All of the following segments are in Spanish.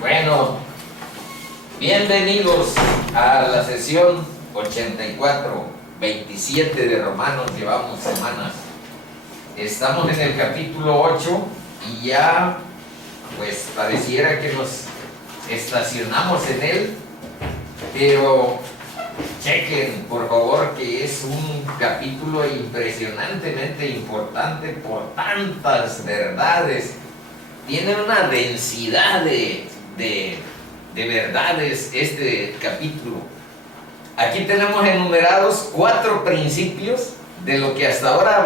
Bueno, bienvenidos a la sesión 84, 27 de Romanos. Llevamos semanas. Estamos en el capítulo 8 y ya pues pareciera que nos estacionamos en él, pero chequen por favor que es un capítulo impresionantemente importante por tantas verdades. Tiene una densidad de verdades este capítulo. Aquí tenemos enumerados 4 principios de lo que hasta ahora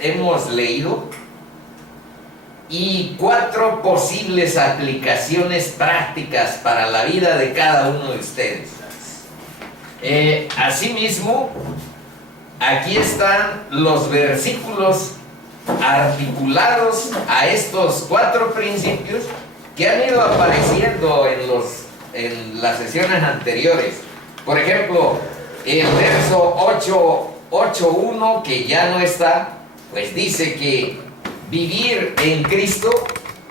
hemos leído y 4 posibles aplicaciones prácticas para la vida de cada uno de ustedes. Asimismo, aquí están los versículos articulados a estos 4 principios que han ido apareciendo en las sesiones anteriores. Por ejemplo, el verso 8.1, que ya no está, pues dice que vivir en Cristo,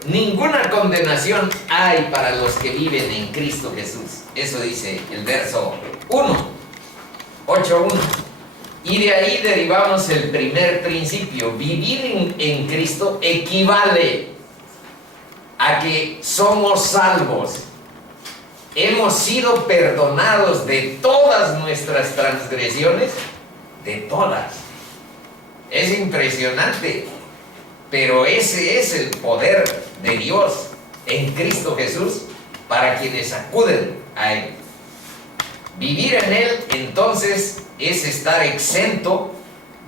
ninguna condenación hay para los que viven en Cristo Jesús. Eso dice el verso 8.1. Y de ahí derivamos el primer principio. Vivir en Cristo equivale a que somos salvos. Hemos sido perdonados de todas nuestras transgresiones, de todas. Es impresionante, pero ese es el poder de Dios en Cristo Jesús para quienes acuden a Él. Vivir en Él, entonces, es estar exento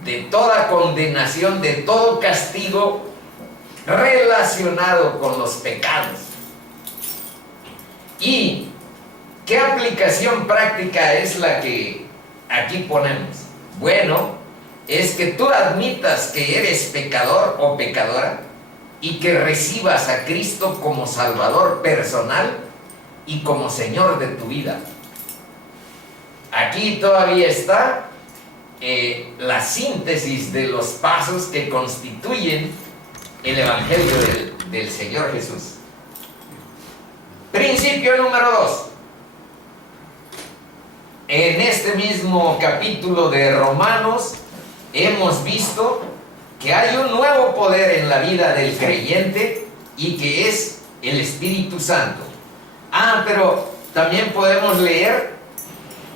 de toda condenación, de todo castigo relacionado con los pecados. ¿Y qué aplicación práctica es la que aquí ponemos? Bueno, es que tú admitas que eres pecador o pecadora y que recibas a Cristo como Salvador personal y como Señor de tu vida. Aquí todavía está la síntesis de los pasos que constituyen el Evangelio del Señor Jesús. Principio número 2. En este mismo capítulo de Romanos hemos visto que hay un nuevo poder en la vida del creyente y que es el Espíritu Santo. Pero también podemos leer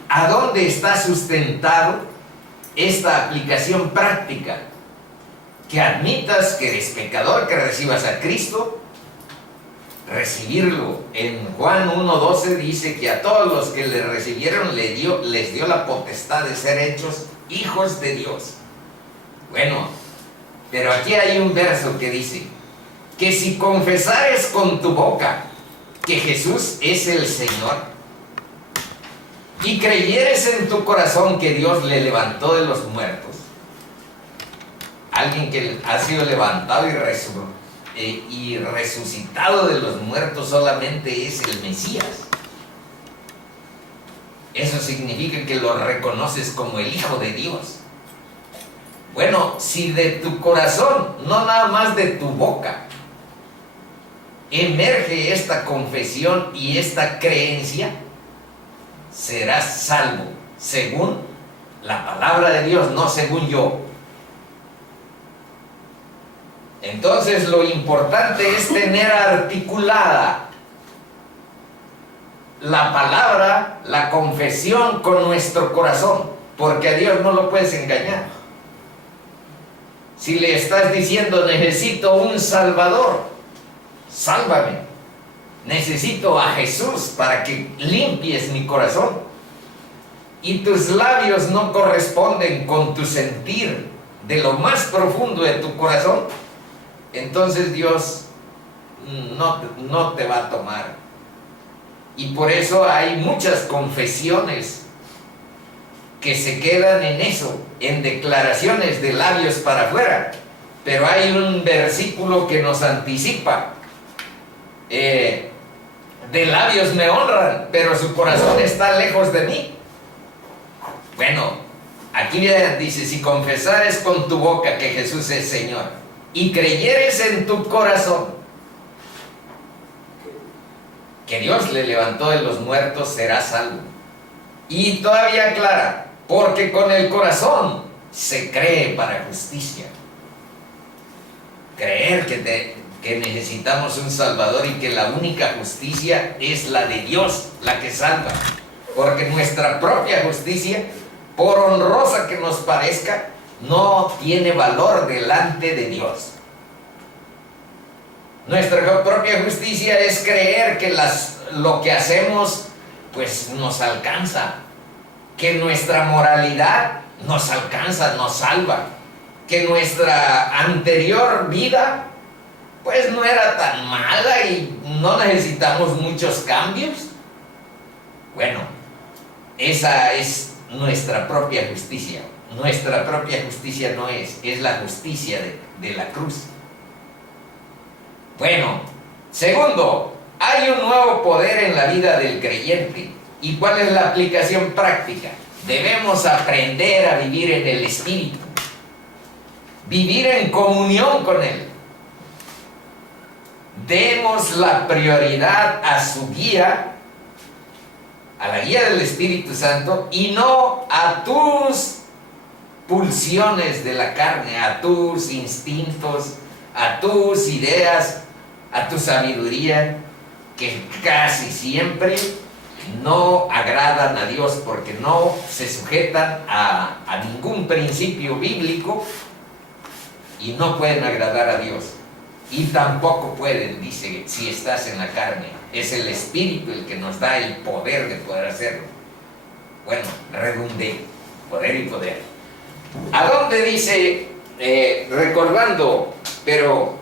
a dónde está sustentado esta aplicación práctica. Que admitas que eres pecador, que recibas a Cristo, recibirlo. En Juan 1.12 dice que a todos los que le recibieron les dio la potestad de ser hechos hijos de Dios. Bueno, pero aquí hay un verso que dice que si confesares con tu boca que Jesús es el Señor y creyeres en tu corazón que Dios le levantó de los muertos, alguien que ha sido levantado y resucitado de los muertos solamente es el Mesías. Eso significa que lo reconoces como el Hijo de Dios. Bueno, si de tu corazón, no nada más de tu boca, emerge esta confesión y esta creencia, serás salvo, según la palabra de Dios, no según yo. Entonces lo importante es tener articulada la palabra, la confesión con nuestro corazón, porque a Dios no lo puedes engañar. Si le estás diciendo necesito un Salvador, sálvame, necesito a Jesús para que limpies mi corazón, y tus labios no corresponden con tu sentir de lo más profundo de tu corazón, entonces Dios no te va a tomar. Y por eso hay muchas confesiones que se quedan en eso, en declaraciones de labios para afuera. Pero hay un versículo que nos anticipa: de labios me honran, pero su corazón está lejos de mí. Bueno, Aquí dice, si confesares con tu boca que Jesús es Señor y creyeres en tu corazón que Dios le levantó de los muertos, serás salvo. Y todavía aclara, porque con el corazón se cree para justicia. Creer que necesitamos un Salvador y que la única justicia es la de Dios, la que salva. Porque nuestra propia justicia, por honrosa que nos parezca, no tiene valor delante de Dios. Nuestra propia justicia es creer que lo que hacemos pues nos alcanza, que nuestra moralidad nos alcanza, nos salva, que nuestra anterior vida pues no era tan mala y no necesitamos muchos cambios. Bueno, esa es nuestra propia justicia. Nuestra propia justicia no es la justicia de la cruz. Bueno, segundo, hay un nuevo poder en la vida del creyente. ¿Y cuál es la aplicación práctica? Debemos aprender a vivir en el Espíritu, vivir en comunión con Él. Demos la prioridad a su guía, a la guía del Espíritu Santo, y no a tus pulsiones de la carne, a tus instintos, a tus ideas, a tu sabiduría, que casi siempre no agradan a Dios porque no se sujetan a ningún principio bíblico y no pueden agradar a Dios. Y tampoco pueden, dice, si estás en la carne. Es el Espíritu el que nos da el poder de poder hacerlo. Bueno, redundé, poder y poder. ¿A dónde dice, recordando, pero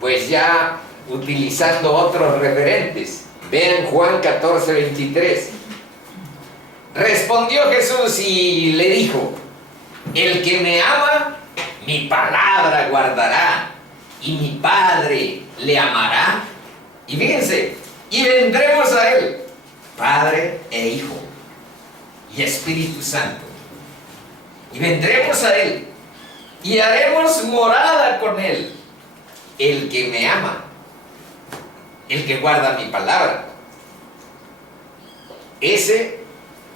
pues ya utilizando otros referentes? Vean Juan 14, 23. Respondió Jesús y le dijo, el que me ama, mi palabra guardará, y mi Padre le amará. Y fíjense, y vendremos a Él, Padre e Hijo, y Espíritu Santo. Y vendremos a Él, y haremos morada con Él. El que me ama, el que guarda mi palabra, ese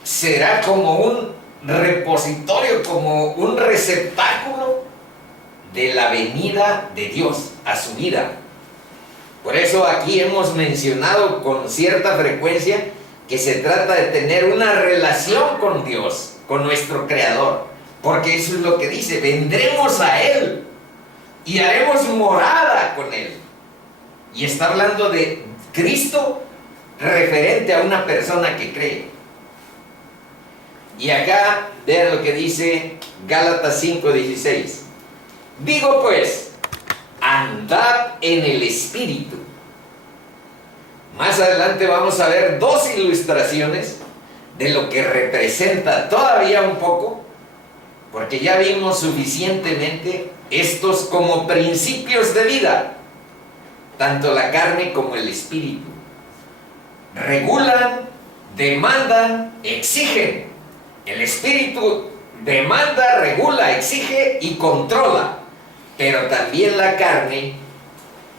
será como un repositorio, como un receptáculo de la venida de Dios a su vida. Por eso aquí hemos mencionado con cierta frecuencia que se trata de tener una relación con Dios, con nuestro Creador, porque eso es lo que dice, vendremos a Él y haremos morada con Él. Y está hablando de Cristo referente a una persona que cree. Y acá vean lo que dice Gálatas 5:16. Digo pues, andad en el Espíritu. Más adelante vamos a ver dos ilustraciones de lo que representa todavía un poco, porque ya vimos suficientemente estos como principios de vida, tanto la carne como el espíritu. Regulan, demandan, exigen. El espíritu demanda, regula, exige y controla. Pero también la carne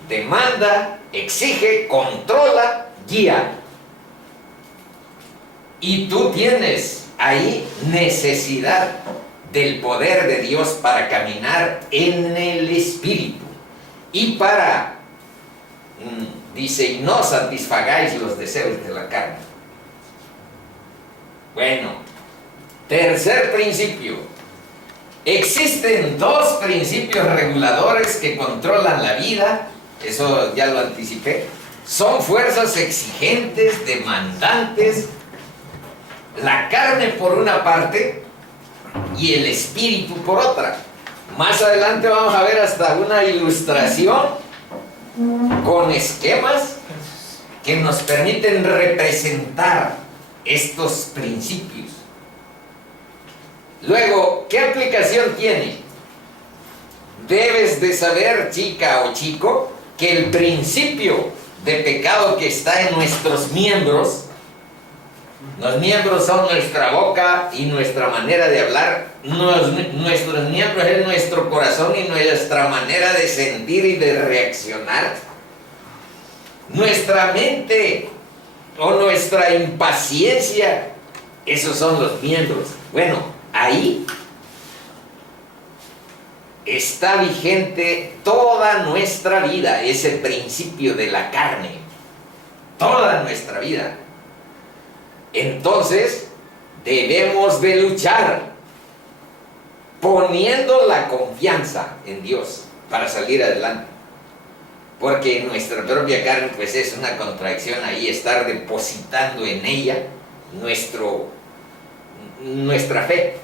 demanda, exige, controla, guía. Y tú tienes ahí necesidad del poder de Dios para caminar en el Espíritu. Y para, dice, y no satisfagáis los deseos de la carne. Bueno, tercer principio. Existen dos principios reguladores que controlan la vida, eso ya lo anticipé. Son fuerzas exigentes, demandantes, la carne por una parte y el espíritu por otra. Más adelante vamos a ver hasta una ilustración con esquemas que nos permiten representar estos principios. Luego, ¿qué aplicación tiene? Debes de saber, chica o chico, que el principio de pecado que está en nuestros miembros Los miembros son nuestra boca y nuestra manera de hablar. Nuestros miembros es nuestro corazón y nuestra manera de sentir y de reaccionar. Nuestra mente o nuestra impaciencia, esos son los miembros. Bueno, ahí está vigente toda nuestra vida, ese principio de la carne, toda nuestra vida. Entonces, debemos de luchar poniendo la confianza en Dios para salir adelante. Porque nuestra propia carne pues es una contradicción ahí, estar depositando en ella nuestra fe.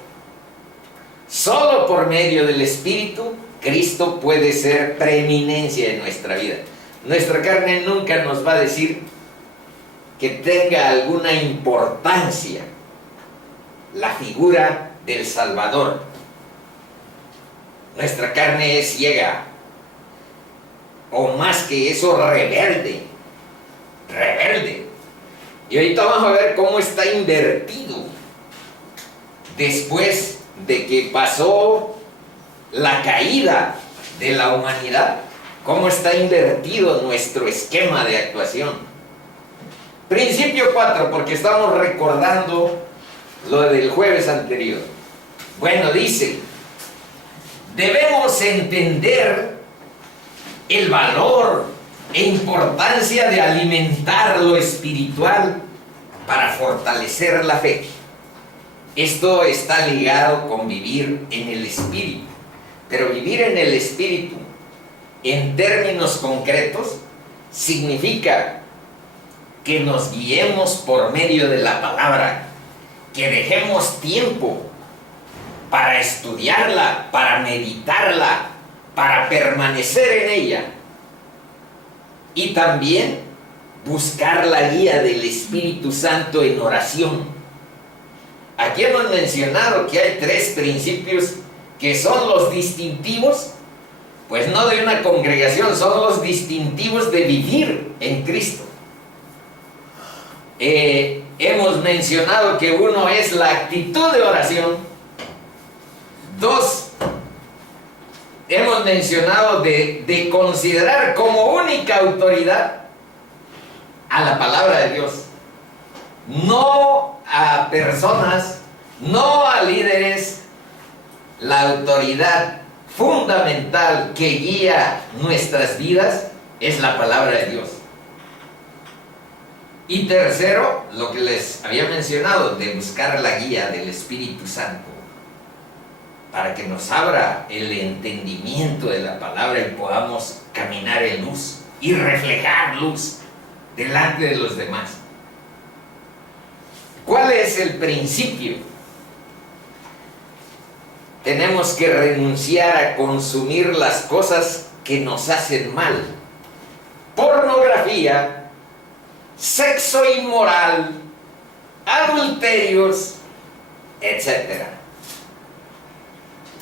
Solo por medio del Espíritu, Cristo puede ser preeminencia en nuestra vida. Nuestra carne nunca nos va a decir que tenga alguna importancia la figura del Salvador. Nuestra carne es ciega, o más que eso, rebelde. Y ahorita vamos a ver cómo está invertido después de que pasó la caída de la humanidad, cómo está invertido nuestro esquema de actuación. Principio 4, porque estamos recordando lo del jueves anterior. Bueno, dice, debemos entender el valor e importancia de alimentar lo espiritual para fortalecer la fe. Esto está ligado con vivir en el Espíritu. Pero vivir en el Espíritu, en términos concretos, significa que nos guiemos por medio de la palabra, que dejemos tiempo para estudiarla, para meditarla, para permanecer en ella. Y también buscar la guía del Espíritu Santo en oración. Aquí hemos mencionado que hay 3 principios que son los distintivos, pues no de una congregación, son los distintivos de vivir en Cristo. Hemos mencionado que uno es la actitud de oración. 2, hemos mencionado de considerar como única autoridad a la palabra de Dios, no a personas, no a líderes. La autoridad fundamental que guía nuestras vidas es la palabra de Dios. Y tercero, lo que les había mencionado, de buscar la guía del Espíritu Santo para que nos abra el entendimiento de la palabra y podamos caminar en luz y reflejar luz delante de los demás. ¿Cuál es el principio? Tenemos que renunciar a consumir las cosas que nos hacen mal. Pornografía, sexo inmoral, adulterios, etc.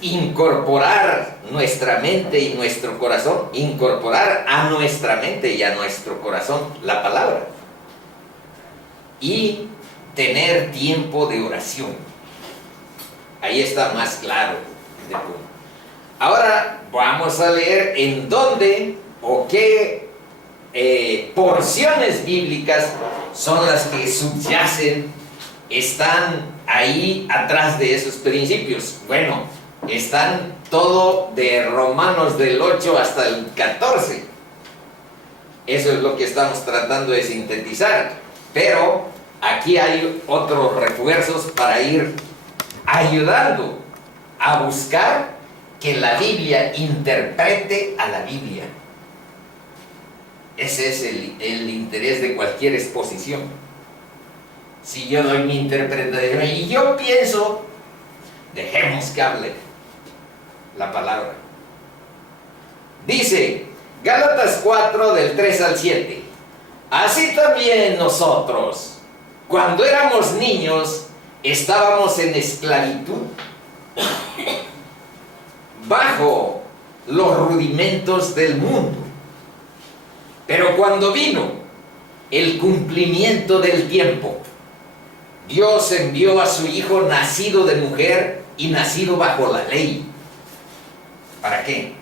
Incorporar nuestra mente y nuestro corazón, incorporar a nuestra mente y a nuestro corazón la palabra. Y tener tiempo de oración. Ahí está más claro. Ahora vamos a leer en dónde o qué porciones bíblicas son las que subyacen, están ahí atrás de esos principios. Bueno, están todo de Romanos del 8 hasta el 14. Eso es lo que estamos tratando de sintetizar. Pero aquí hay otros refuerzos para ir ayudando a buscar que la Biblia interprete a la Biblia. Ese es el interés de cualquier exposición. Si yo doy mi interpretación y yo pienso, dejemos que hable la palabra. Dice Gálatas 4 del 3 al 7. Así también nosotros, cuando éramos niños, estábamos en esclavitud bajo los rudimentos del mundo. Pero cuando vino el cumplimiento del tiempo, Dios envió a su Hijo nacido de mujer y nacido bajo la ley. ¿Para qué?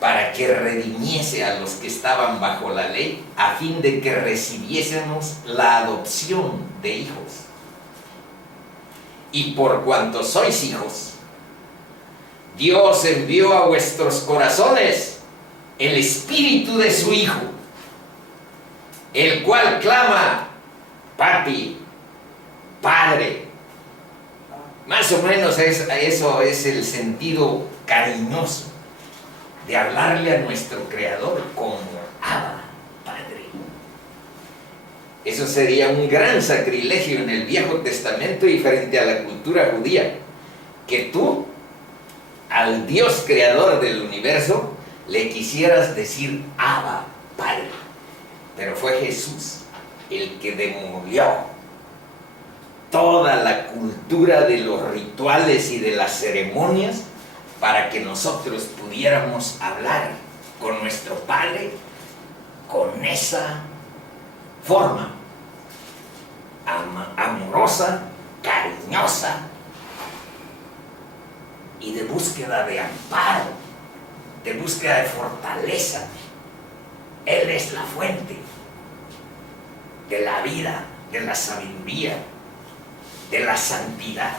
Para que redimiese a los que estaban bajo la ley, a fin de que recibiésemos la adopción de hijos. Y por cuanto sois hijos, Dios envió a vuestros corazones el espíritu de su Hijo, el cual clama, papi, padre. Más o menos eso es el sentido cariñoso de hablarle a nuestro Creador como Abba, Padre. Eso sería un gran sacrilegio en el Viejo Testamento y frente a la cultura judía, que tú, al Dios creador del universo, le quisieras decir Abba, Padre. Pero fue Jesús el que demolió toda la cultura de los rituales y de las ceremonias para que nosotros pudiéramos hablar con nuestro Padre con esa forma amorosa, cariñosa y de búsqueda de amparo, de búsqueda de fortaleza. Él es la fuente de la vida, de la sabiduría, de la santidad.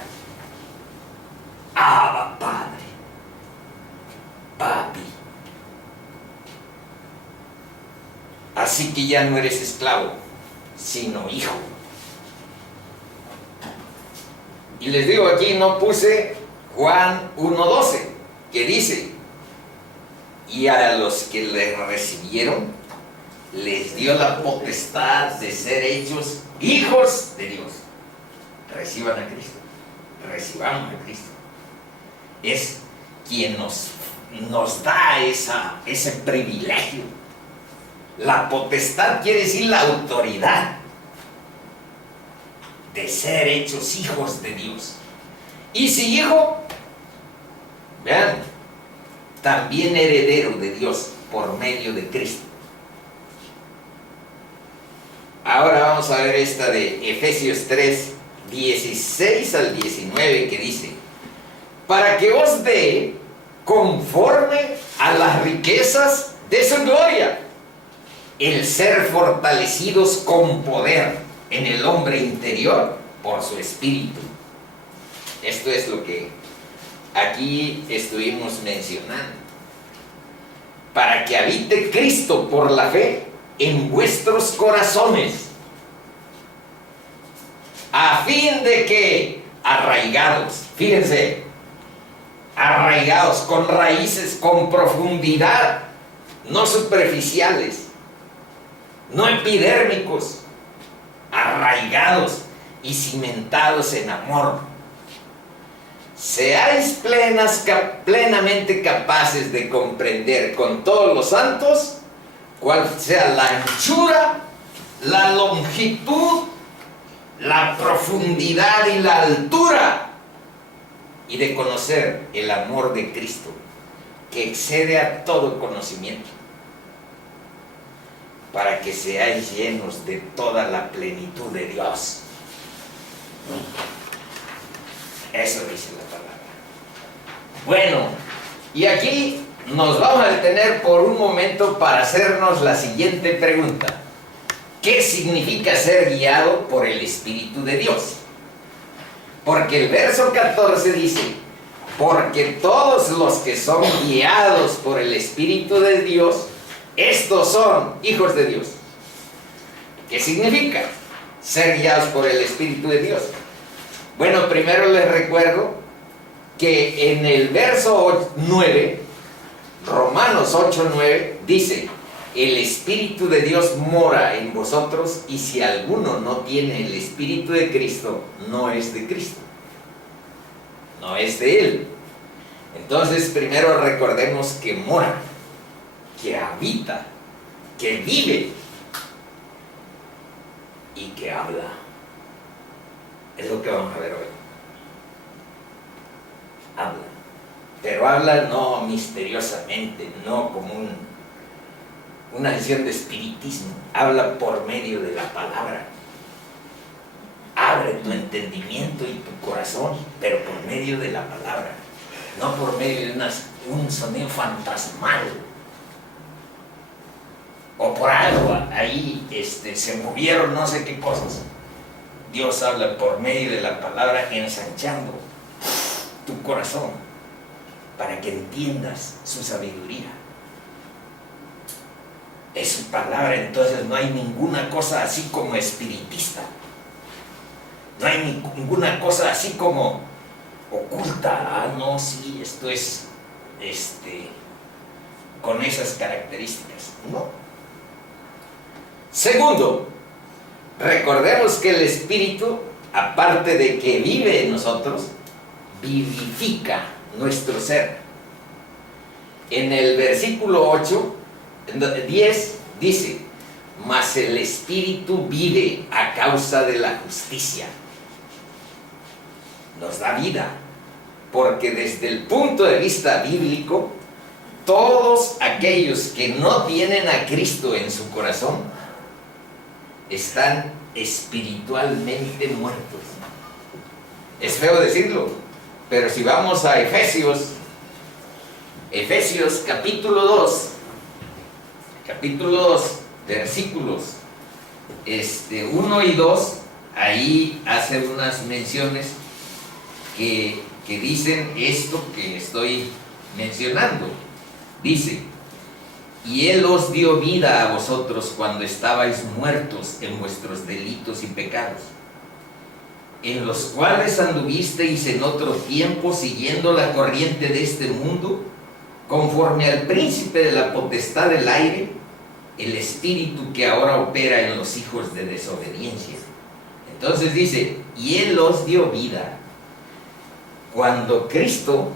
Abba, Padre, papi. Así que ya no eres esclavo, sino hijo. Y les digo, aquí no puse Juan 1:12, que dice: y a los que le recibieron, les dio la potestad de ser hechos hijos de Dios. Reciban a Cristo, recibamos a Cristo. Es quien nos da ese privilegio. La potestad quiere decir la autoridad de ser hechos hijos de Dios. Y si hijo, vean, también heredero de Dios por medio de Cristo. Ahora vamos a ver esta de Efesios 3, 16 al 19, que dice: para que os dé conforme a las riquezas de su gloria, el ser fortalecidos con poder en el hombre interior por su espíritu. Esto es lo que aquí estuvimos mencionando. Para que habite Cristo por la fe en vuestros corazones, a fin de que arraigados, fíjense, arraigados, con raíces, con profundidad, no superficiales, no epidérmicos, arraigados y cimentados en amor, seáis plenamente capaces de comprender con todos los santos cuál sea la anchura, la longitud, la profundidad y la altura, y de conocer el amor de Cristo, que excede a todo conocimiento, para que seáis llenos de toda la plenitud de Dios. Eso dice la palabra. Bueno, y aquí nos vamos a detener por un momento para hacernos la siguiente pregunta: ¿qué significa ser guiado por el Espíritu de Dios? Porque el verso 14 dice: porque todos los que son guiados por el Espíritu de Dios, estos son hijos de Dios. ¿Qué significa ser guiados por el Espíritu de Dios? Bueno, primero les recuerdo que en el verso 9, Romanos 8:9, dice: el Espíritu de Dios mora en vosotros, y si alguno no tiene el Espíritu de Cristo, no es de Cristo, no es de Él. Entonces, primero recordemos que mora, que habita, que vive y que habla. Es lo que vamos a ver hoy. Habla, pero habla no misteriosamente, no como una visión de espiritismo. Habla por medio de la palabra. entendimiento y tu corazón, pero por medio de la palabra, no por medio de un sonido fantasmal o por algo ahí se movieron no sé qué cosas. Dios habla por medio de la palabra, ensanchando tu corazón para que entiendas su sabiduría. Es su palabra, entonces no hay ninguna cosa así como espiritista. No hay ninguna cosa así como oculta. Ah, no, sí, esto es con esas características. No. Segundo, recordemos que el Espíritu, aparte de que vive en nosotros, vivifica nuestro ser. En el versículo 10 dice: mas el Espíritu vive a causa de la justicia. Nos da vida, porque desde el punto de vista bíblico, todos aquellos que no tienen a Cristo en su corazón están espiritualmente muertos. Es feo decirlo, pero si vamos a Efesios capítulo 2, versículos 1 y 2, ahí hace unas menciones que dicen esto que estoy mencionando. Dice: y Él os dio vida a vosotros cuando estabais muertos en vuestros delitos y pecados, en los cuales anduvisteis en otro tiempo siguiendo la corriente de este mundo, conforme al príncipe de la potestad del aire, el espíritu que ahora opera en los hijos de desobediencia. Entonces dice: y Él os dio vida. Cuando Cristo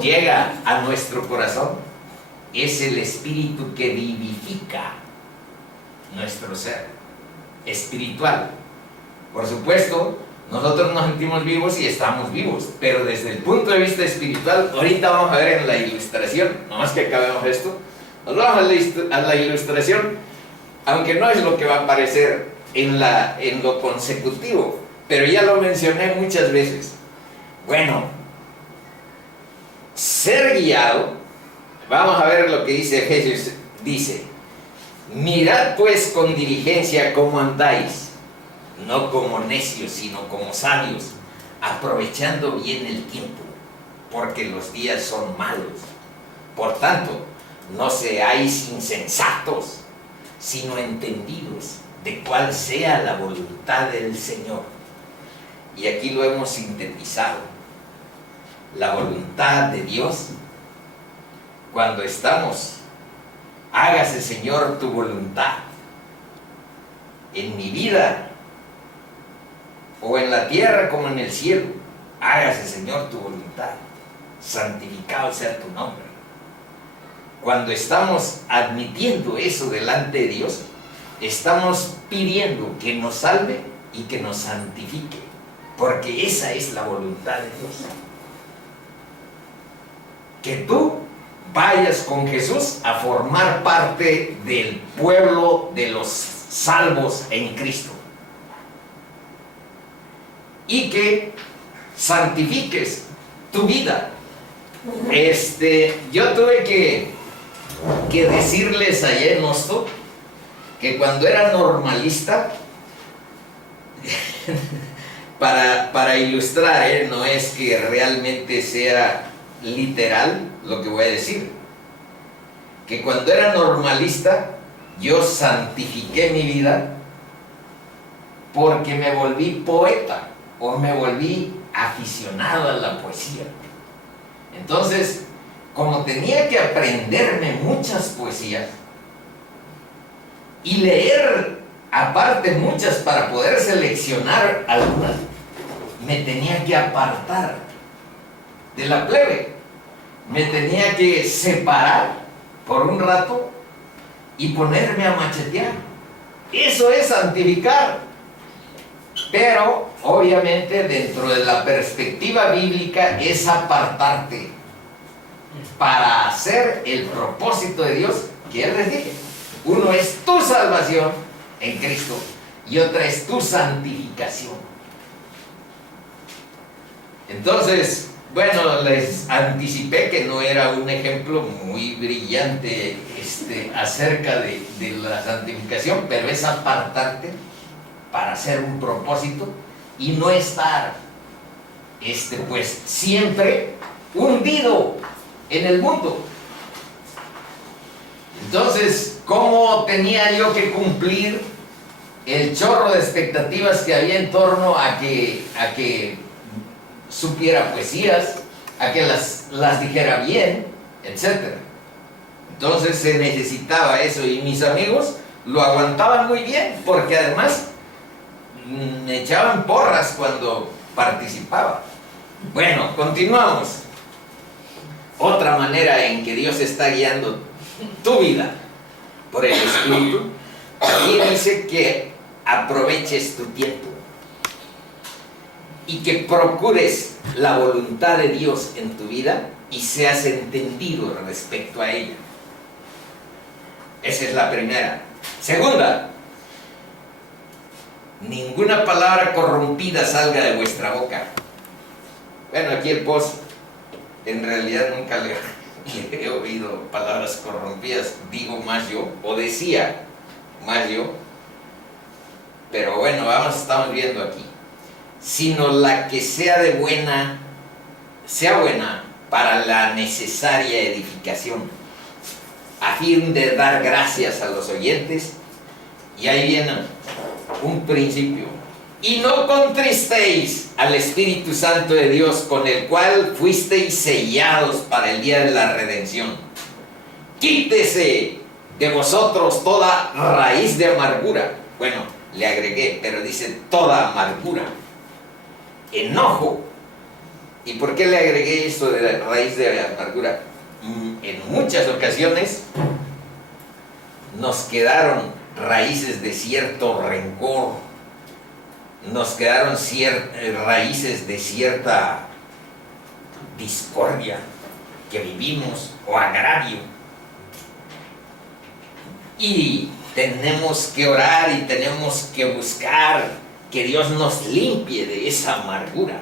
llega a nuestro corazón, es el Espíritu que vivifica nuestro ser espiritual. Por supuesto, nosotros nos sentimos vivos y estamos vivos, pero desde el punto de vista espiritual, ahorita vamos a ver en la ilustración, nomás que acabemos esto, nos vamos a la ilustración, aunque no es lo que va a aparecer en lo consecutivo, pero ya lo mencioné muchas veces. Bueno, ser guiado, vamos a ver lo que dice Efesios. Dice: mirad pues con diligencia cómo andáis, no como necios, sino como sabios, aprovechando bien el tiempo, porque los días son malos. Por tanto, no seáis insensatos, sino entendidos de cuál sea la voluntad del Señor. Y aquí lo hemos sintetizado. La voluntad de Dios, cuando estamos: hágase, Señor, tu voluntad en mi vida, o en la tierra como en el cielo. Hágase, Señor, tu voluntad, santificado sea tu nombre. Cuando estamos admitiendo eso delante de Dios, estamos pidiendo que nos salve y que nos santifique, porque esa es la voluntad de Dios. Que tú vayas con Jesús a formar parte del pueblo de los salvos en Cristo, y que santifiques tu vida. Yo tuve que decirles ayer en Osto que cuando era normalista, para ilustrar, no es que realmente sea literal lo que voy a decir, que cuando era normalista yo santifiqué mi vida porque me volví poeta o me volví aficionado a la poesía. Entonces, como tenía que aprenderme muchas poesías y leer aparte muchas para poder seleccionar algunas, me tenía que apartar de la plebe, me tenía que separar por un rato y ponerme a machetear. Eso es santificar. Pero obviamente dentro de la perspectiva bíblica es apartarte para hacer el propósito de Dios que Él les dije. Uno es tu salvación en Cristo y otra es tu santificación. Entonces, bueno, les anticipé que no era un ejemplo muy brillante acerca de la santificación, pero es apartarte para hacer un propósito y no estar pues siempre hundido en el mundo. Entonces, ¿cómo tenía yo que cumplir el chorro de expectativas que había en torno a que supiera poesías, a que las dijera bien, etcétera? Entonces se necesitaba eso, y mis amigos lo aguantaban muy bien, porque además me echaban porras cuando participaba. Bueno, continuamos. Otra manera en que Dios está guiando tu vida por el Espíritu, aquí dice que aproveches tu tiempo y que procures la voluntad de Dios en tu vida y seas entendido respecto a ella. Esa es la primera. Segunda, ninguna palabra corrompida salga de vuestra boca. Bueno, aquí el post, en realidad nunca le he oído palabras corrompidas, digo más yo, o decía más yo, pero bueno, estamos viendo aquí. Sino la que sea buena para la necesaria edificación, a fin de dar gracias a los oyentes. Y ahí viene un principio: y no contristéis al Espíritu Santo de Dios, con el cual fuisteis sellados para el día de la redención. Quítese de vosotros toda raíz de amargura. Bueno, le agregué, pero dice toda amargura, enojo. ¿Y por qué le agregué esto de la raíz de amargura? En muchas ocasiones nos quedaron raíces de cierto rencor, nos quedaron raíces de cierta discordia que vivimos, o agravio, y tenemos que orar y tenemos que buscar que Dios nos limpie de esa amargura,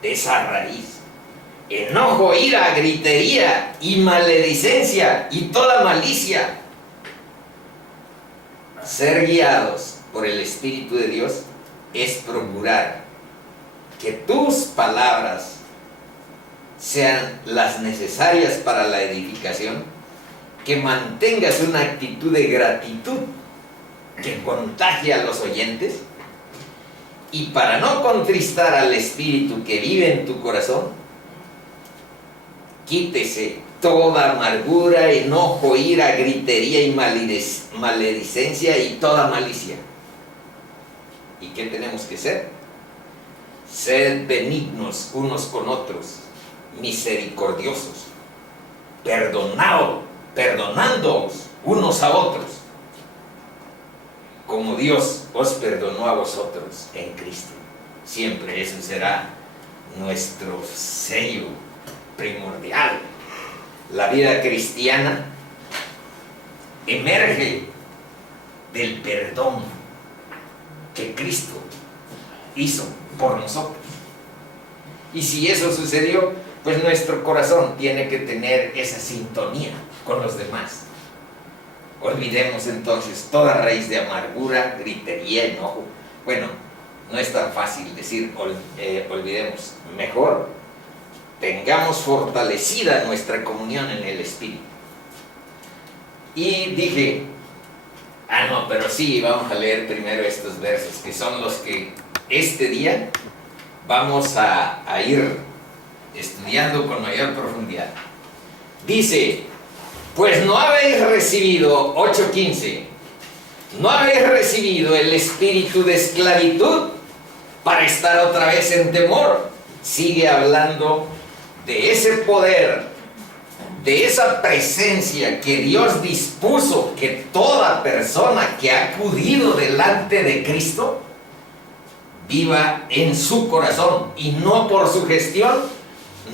de esa raíz. Enojo, ira, gritería y maledicencia y toda malicia. Ser guiados por el Espíritu de Dios es procurar que tus palabras sean las necesarias para la edificación, que mantengas una actitud de gratitud que contagie a los oyentes, y para no contristar al Espíritu que vive en tu corazón, quítese toda amargura, enojo, ira, gritería y maledicencia y toda malicia. ¿Y qué tenemos que ser? Sed benignos unos con otros, misericordiosos, perdonándoos unos a otros, como Dios os perdonó a vosotros en Cristo. Siempre eso será nuestro sello primordial. La vida cristiana emerge del perdón que Cristo hizo por nosotros. Y si eso sucedió, pues nuestro corazón tiene que tener esa sintonía con los demás. Olvidemos entonces toda raíz de amargura, gritería, enojo. Bueno, no es tan fácil decir olvidemos. Mejor tengamos fortalecida nuestra comunión en el Espíritu. Y dije, no, pero sí, vamos a leer primero estos versos, que son los que este día vamos a ir estudiando con mayor profundidad. Dice: pues no habéis recibido, 8:15, no habéis recibido el espíritu de esclavitud para estar otra vez en temor. Sigue hablando de ese poder, de esa presencia que Dios dispuso que toda persona que ha acudido delante de Cristo viva en su corazón, y no por su gestión,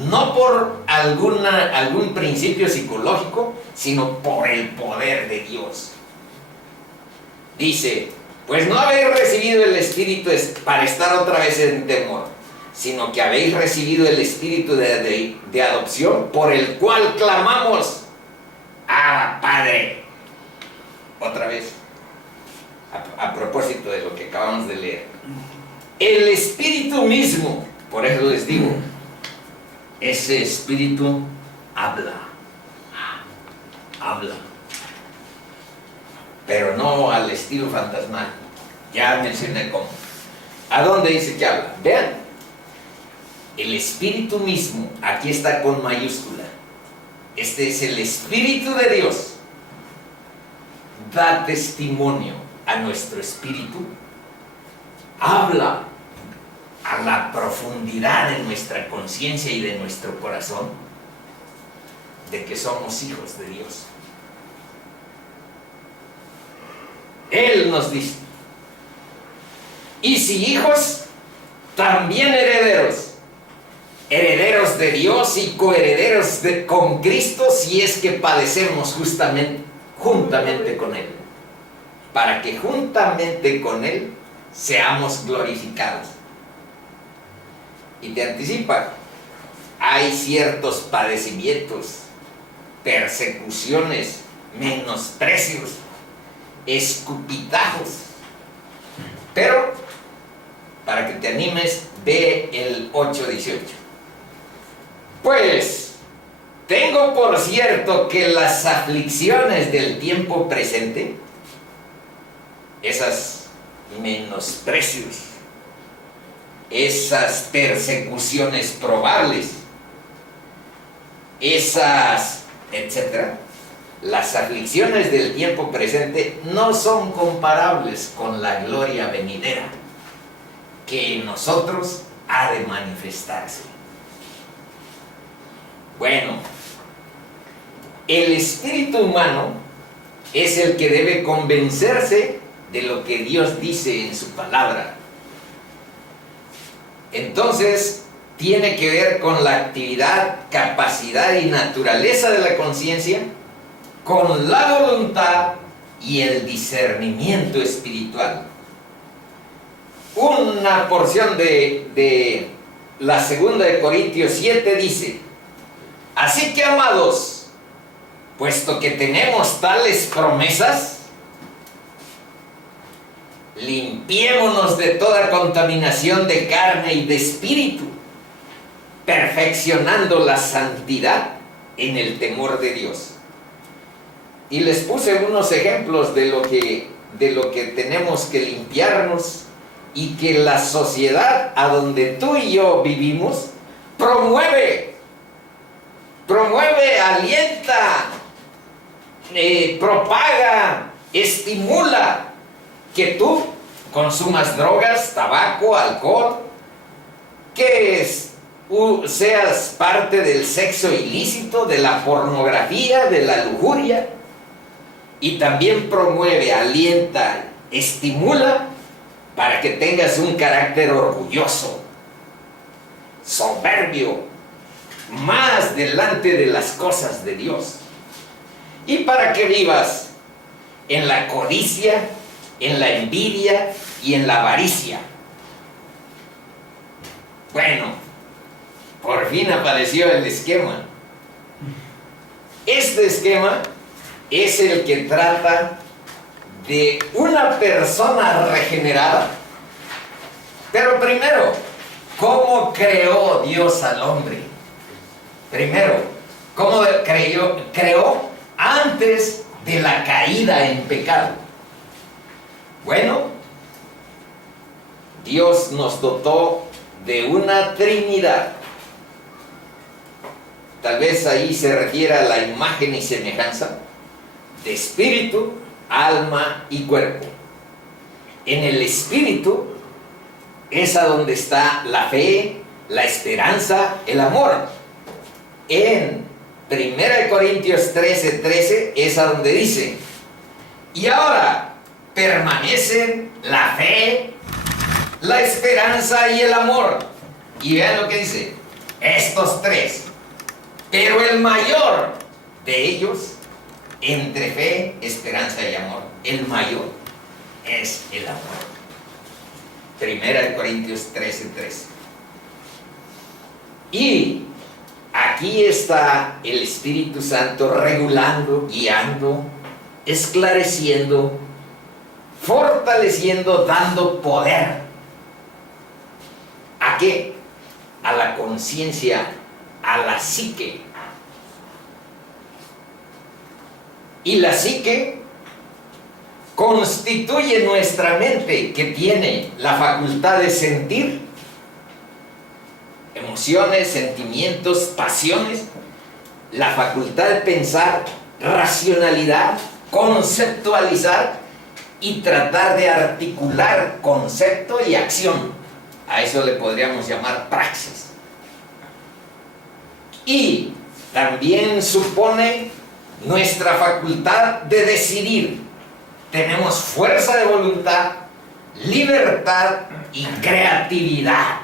no por algún principio psicológico, sino por el poder de Dios. Dice: pues no habéis recibido el Espíritu para estar otra vez en temor. sino que habéis recibido el espíritu de adopción, por el cual clamamos, Abba, Padre. Otra vez, a propósito de lo que acabamos de leer. El espíritu mismo, por eso les digo, ese espíritu habla. Pero no al estilo fantasmal. Ya mencioné cómo. ¿A dónde dice que habla? Vean. El espíritu mismo, aquí está con mayúscula. Este es el espíritu de Dios. Da testimonio a nuestro espíritu. Habla a la profundidad de nuestra conciencia y de nuestro corazón de que somos hijos de Dios. Él nos dice, y si hijos, también herederos, herederos de Dios y coherederos con Cristo, si es que padecemos juntamente con Él, para que juntamente con Él seamos glorificados. Y te anticipa, hay ciertos padecimientos, persecuciones, menosprecios, escupitajos, pero para que te animes, ve el 8:18. Pues tengo por cierto que las aflicciones del tiempo presente, esas menosprecios, esas persecuciones probables, esas, etcétera, las aflicciones del tiempo presente no son comparables con la gloria venidera que en nosotros ha de manifestarse. Bueno, el espíritu humano es el que debe convencerse de lo que Dios dice en su palabra. Entonces, tiene que ver con la actividad, capacidad y naturaleza de la conciencia, con la voluntad y el discernimiento espiritual. Una porción de la segunda de Corintios 7 dice, así que, amados, puesto que tenemos tales promesas, limpiémonos de toda contaminación de carne y de espíritu, perfeccionando la santidad en el temor de Dios. Y les puse unos ejemplos de lo que tenemos que limpiarnos y que la sociedad a donde tú y yo vivimos promueve, alienta, propaga, estimula que tú consumas drogas, tabaco, alcohol, que seas parte del sexo ilícito, de la pornografía, de la lujuria, y también promueve, alienta, estimula para que tengas un carácter orgulloso, soberbio, más delante de las cosas de Dios, y para que vivas en la codicia, en la envidia y en la avaricia. Bueno, por fin apareció el esquema. Este esquema es el que trata de una persona regenerada. Pero primero, ¿cómo creó Dios al hombre? Primero, ¿cómo creó antes de la caída en pecado? Bueno, Dios nos dotó de una Trinidad. Tal vez ahí se refiere a la imagen y semejanza de espíritu, alma y cuerpo. En el espíritu es a donde está la fe, la esperanza, el amor. En 1 Corintios 13:13 es a donde dice, y ahora permanecen la fe, la esperanza y el amor. Y vean lo que dice, estos tres, pero el mayor de ellos, entre fe, esperanza y amor, el mayor es el amor. 1 Corintios 13:13. Y aquí está el Espíritu Santo regulando, guiando, esclareciendo, fortaleciendo, dando poder. ¿A qué? A la conciencia, a la psique. Y la psique constituye nuestra mente, que tiene la facultad de sentir emociones, sentimientos, pasiones, la facultad de pensar, racionalidad, conceptualizar y tratar de articular concepto y acción. A eso le podríamos llamar praxis. Y también supone nuestra facultad de decidir. Tenemos fuerza de voluntad, libertad y creatividad.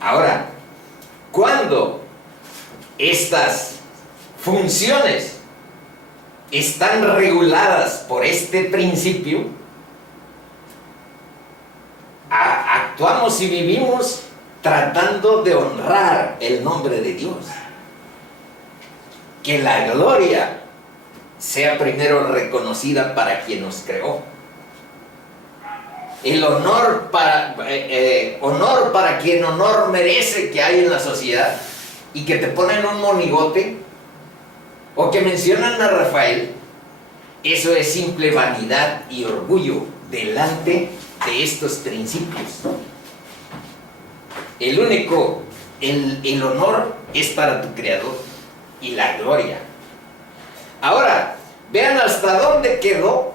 Ahora, cuando estas funciones están reguladas por este principio, actuamos y vivimos tratando de honrar el nombre de Dios. Que la gloria sea primero reconocida para quien nos creó. El honor para quien honor merece que hay en la sociedad, y que te ponen un monigote o que mencionan a Rafael, eso es simple vanidad y orgullo delante de estos principios. El honor es para tu Creador y la gloria. Ahora, vean hasta dónde quedó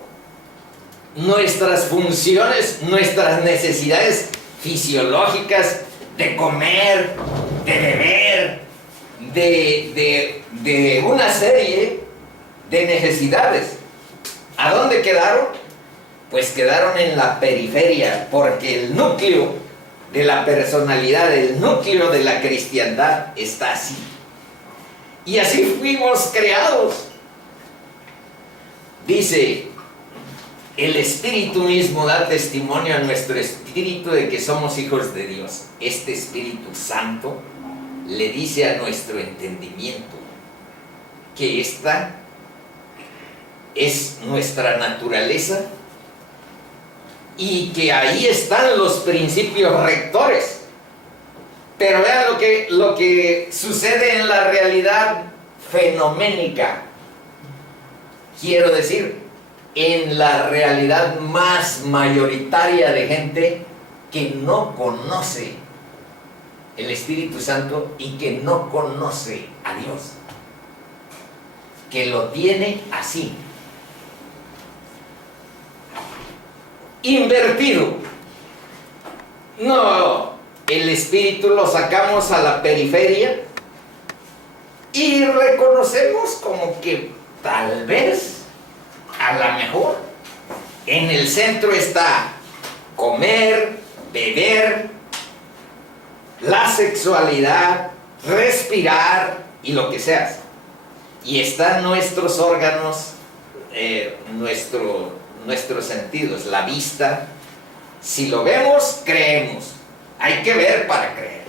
nuestras funciones, nuestras necesidades fisiológicas de comer, de beber, de una serie de necesidades. ¿A dónde quedaron? Pues quedaron en la periferia, porque el núcleo de la personalidad, el núcleo de la cristiandad está así. Y así fuimos creados. Dice, el Espíritu mismo da testimonio a nuestro espíritu de que somos hijos de Dios. Este Espíritu Santo le dice a nuestro entendimiento que esta es nuestra naturaleza y que ahí están los principios rectores. Pero vean lo que sucede en la realidad fenoménica. Quiero decir, en la realidad más mayoritaria de gente que no conoce el Espíritu Santo y que no conoce a Dios, que lo tiene así, invertido. No, el Espíritu lo sacamos a la periferia y reconocemos como que tal vez, a lo mejor, en el centro está comer, beber, la sexualidad, respirar y lo que sea. Y están nuestros órganos, nuestros sentidos, la vista. Si lo vemos, creemos. Hay que ver para creer.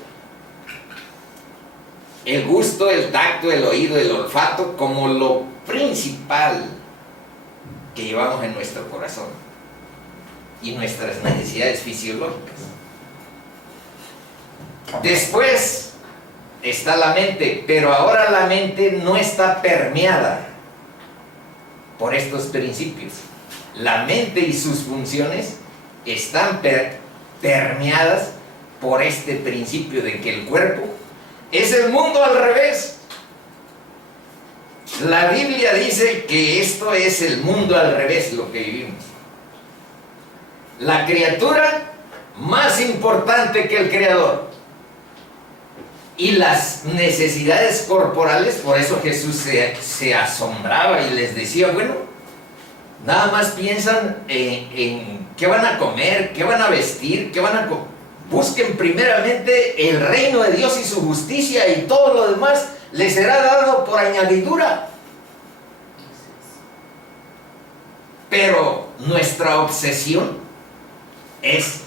El gusto, el tacto, el oído, el olfato, como lo principal que llevamos en nuestro corazón y nuestras necesidades fisiológicas. Después está la mente, pero ahora la mente no está permeada por estos principios. La mente y sus funciones están permeadas por este principio de que el cuerpo es el mundo al revés. La Biblia dice que esto es el mundo al revés, lo que vivimos. La criatura más importante que el Creador. Y las necesidades corporales, por eso Jesús se asombraba y les decía, bueno, nada más piensan en qué van a comer, qué van a vestir, qué van a busquen primeramente el reino de Dios y su justicia, y todo lo demás les será dado por añadidura. Pero nuestra obsesión es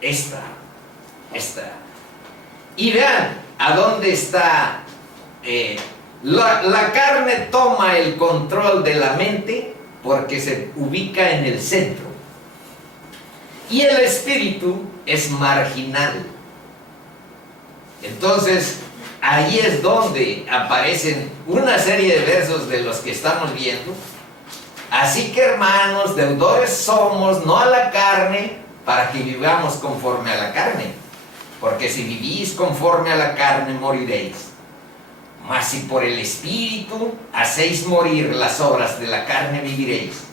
esta. Y vean a dónde está. La carne toma el control de la mente porque se ubica en el centro. Y el espíritu es marginal. Entonces, ahí es donde aparecen una serie de versos de los que estamos viendo. Así que, hermanos, deudores somos, no a la carne, para que vivamos conforme a la carne. Porque si vivís conforme a la carne, moriréis. Mas si por el Espíritu hacéis morir las obras de la carne, viviréis.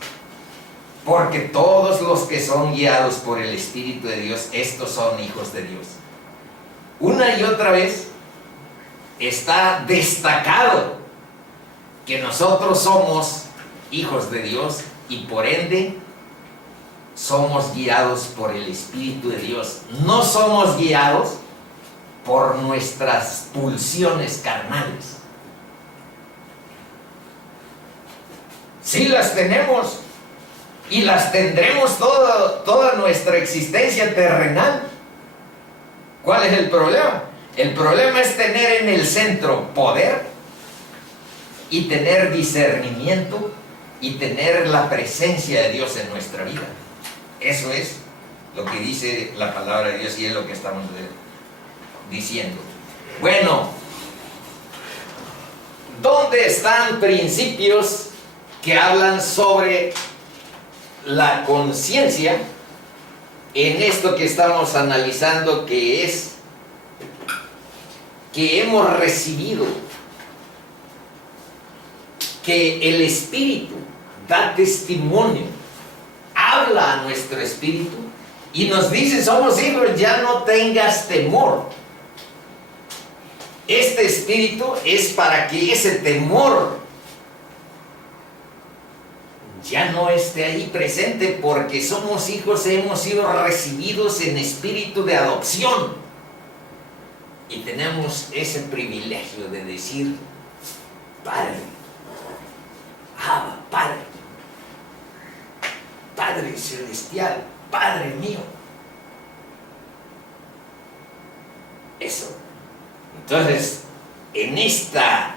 Porque todos los que son guiados por el Espíritu de Dios, estos son hijos de Dios. Una y otra vez está destacado que nosotros somos hijos de Dios y por ende somos guiados por el Espíritu de Dios. No somos guiados por nuestras pulsiones carnales. Sí las tenemos y las tendremos toda nuestra existencia terrenal. ¿Cuál es el problema? El problema es tener en el centro poder y tener discernimiento y tener la presencia de Dios en nuestra vida. Eso es lo que dice la palabra de Dios y es lo que estamos diciendo. Bueno, ¿dónde están principios que hablan sobre la conciencia en esto que estamos analizando, que es que hemos recibido, que el Espíritu da testimonio, habla a nuestro espíritu y nos dice: somos hijos, ya no tengas temor? Este espíritu es para que ese temor ya no esté ahí presente, porque somos hijos, hemos sido recibidos en espíritu de adopción y tenemos ese privilegio de decir: Padre, Abba, Padre, Padre celestial, Padre mío. Eso. Entonces, en esta,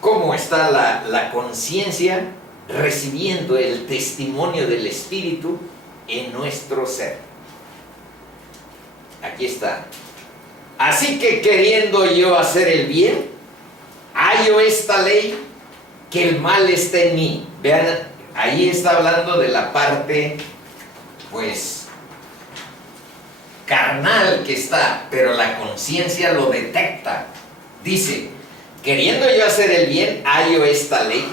¿cómo está la conciencia? Recibiendo el testimonio del Espíritu en nuestro ser. Aquí está. Así que, queriendo yo hacer el bien, hallo esta ley, que el mal está en mí. Vean, ahí está hablando de la parte, pues, carnal que está, pero la conciencia lo detecta. Dice: queriendo yo hacer el bien, hallo esta ley,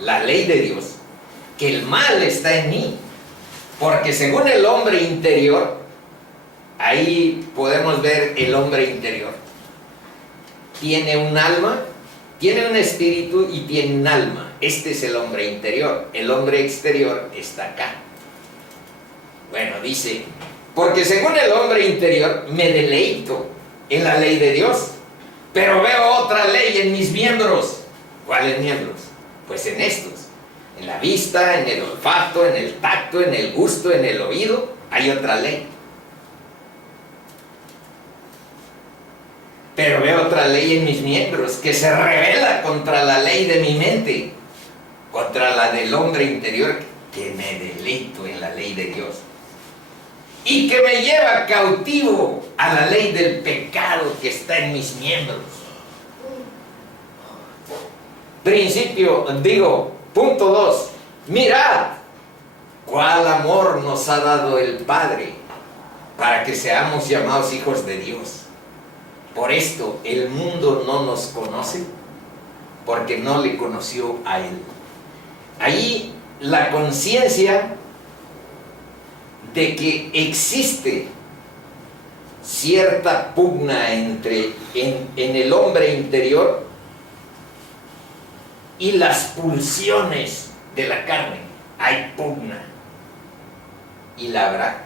la ley de Dios, que el mal está en mí. Porque según el hombre interior, ahí podemos ver el hombre interior. Tiene un alma, tiene un espíritu y tiene un alma. Este es el hombre interior. El hombre exterior está acá. Bueno, dice: porque según el hombre interior me deleito en la ley de Dios, pero veo otra ley en mis miembros. ¿Cuáles miembros? Pues en estos, en la vista, en el olfato, en el tacto, en el gusto, en el oído, hay otra ley. Pero veo otra ley en mis miembros que se revela contra la ley de mi mente, contra la del hombre interior, que me deleito en la ley de Dios y que me lleva cautivo a la ley del pecado que está en mis miembros. Punto 2. Mirad cuál amor nos ha dado el Padre para que seamos llamados hijos de Dios. Por esto el mundo no nos conoce, porque no le conoció a Él. Ahí la conciencia de que existe cierta pugna en el hombre interior y las pulsiones de la carne. Hay pugna y la habrá,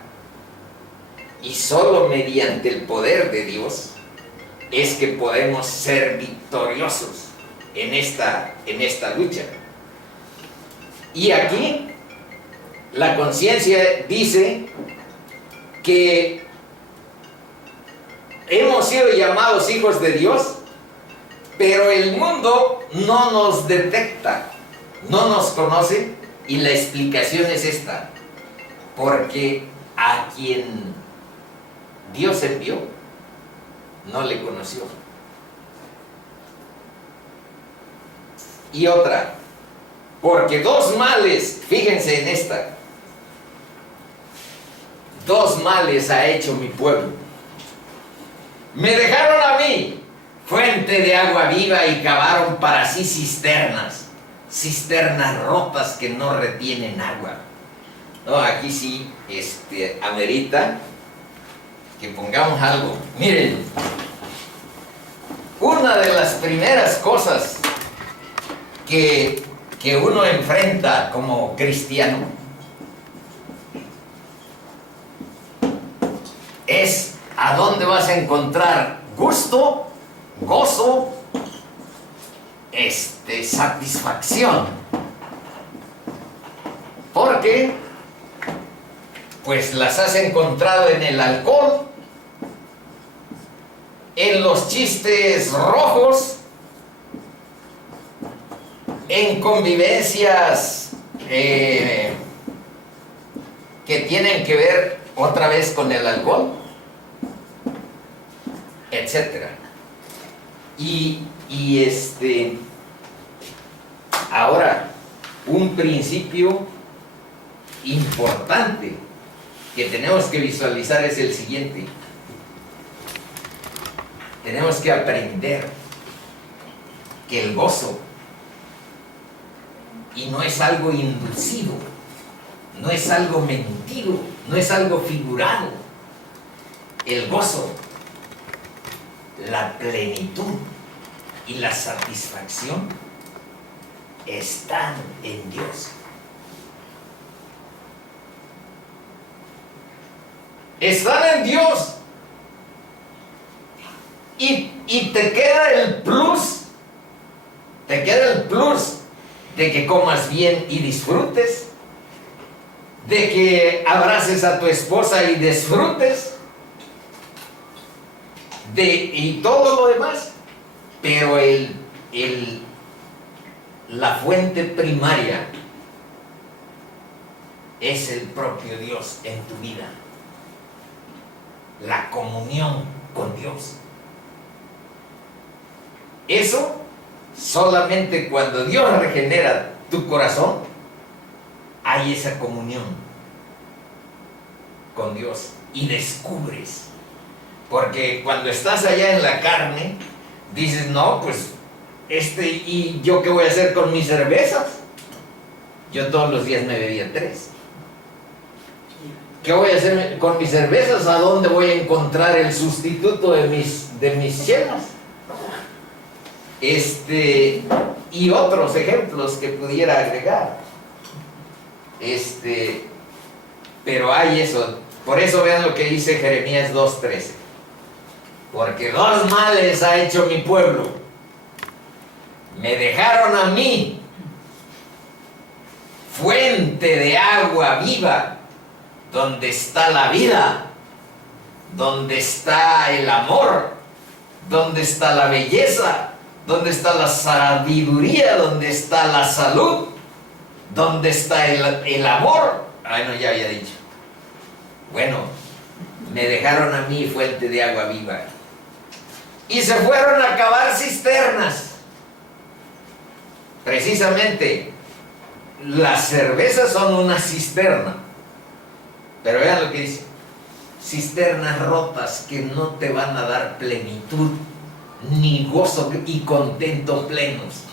y solo mediante el poder de Dios es que podemos ser victoriosos en esta lucha. Y aquí la conciencia dice que hemos sido llamados hijos de Dios, pero el mundo no nos detecta, no nos conoce, y la explicación es esta: porque a quien Dios envió no le conoció. Y otra, porque dos males, fíjense en esta, dos males ha hecho mi pueblo. Me dejaron a mí fuente de agua viva y cavaron para sí cisternas, cisternas rotas que no retienen agua. No, aquí sí, amerita que pongamos algo. Miren, una de las primeras cosas que uno enfrenta como cristiano es a dónde vas a encontrar gusto, gozo, satisfacción. Porque pues las has encontrado en el alcohol, en los chistes rojos, en convivencias que tienen que ver otra vez con el alcohol, etcétera. Ahora, un principio importante que tenemos que visualizar es el siguiente: tenemos que aprender que el gozo, y no es algo inducido, no es algo mentido, no es algo figurado. El gozo, la plenitud y la satisfacción están en Dios. Están en Dios. Y te queda el plus, de que comas bien y disfrutes, de que abraces a tu esposa y disfrutes, y todo lo demás. Pero la fuente primaria es el propio Dios en tu vida, la comunión con Dios. Eso solamente cuando Dios regenera tu corazón hay esa comunión con Dios y descubres. Porque cuando estás allá en la carne dices, no, pues ¿y yo qué voy a hacer con mis cervezas? Yo todos los días me bebía 3. ¿Qué voy a hacer con mis cervezas? ¿A dónde voy a encontrar el sustituto de mis chelas? Y otros ejemplos que pudiera agregar. Pero hay eso. Por eso vean lo que dice Jeremías 2:13. Porque dos males ha hecho mi pueblo. Me dejaron a mí fuente de agua viva, donde está la vida, donde está el amor, donde está la belleza, donde está la sabiduría, donde está la salud, donde está el amor. Ay, no, ya había dicho. Bueno, me dejaron a mí fuente de agua viva. Y se fueron a cavar cisternas. Precisamente, las cervezas son una cisterna. Pero vean lo que dice: cisternas rotas que no te van a dar plenitud, ni gozo y contento plenos,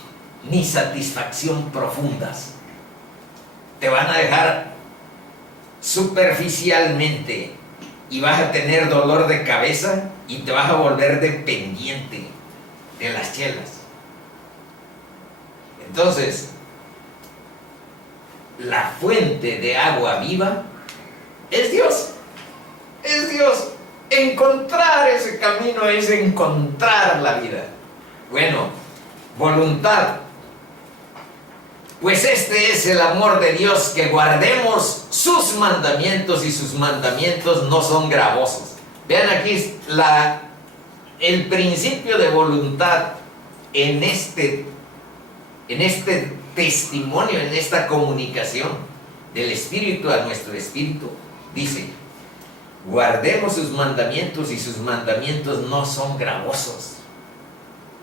ni satisfacción profundas. Te van a dejar superficialmente y vas a tener dolor de cabeza y te vas a volver dependiente de las chelas. Entonces, la fuente de agua viva es Dios. Es Dios. Encontrar ese camino es encontrar la vida. Bueno, voluntad. Pues este es el amor de Dios, que guardemos sus mandamientos, y sus mandamientos no son gravosos. Vean aquí el principio de voluntad en este testimonio, en esta comunicación del Espíritu a nuestro espíritu, dice: guardemos sus mandamientos, y sus mandamientos no son gravosos,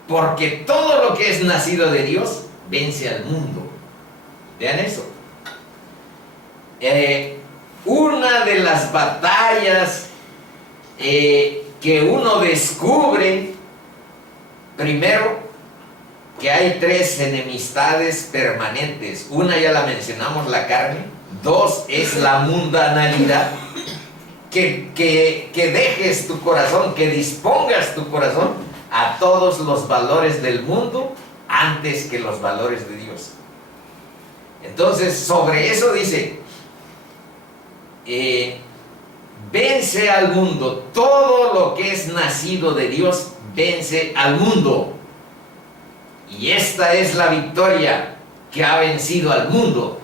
porque todo lo que es nacido de Dios vence al mundo. Vean eso. Una de las batallas que uno descubre, primero, que hay tres enemistades permanentes. Una ya la mencionamos, la carne. Dos, es la mundanalidad. Que dejes tu corazón, que dispongas tu corazón a todos los valores del mundo antes que los valores de Dios. Entonces, sobre eso dice: vence al mundo. Todo lo que es nacido de Dios vence al mundo. Y esta es la victoria que ha vencido al mundo: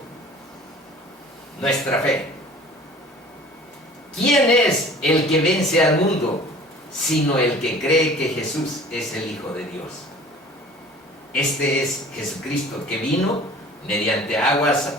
nuestra fe. ¿Quién es el que vence al mundo? Sino el que cree que Jesús es el Hijo de Dios. Este es Jesucristo, que vino mediante aguas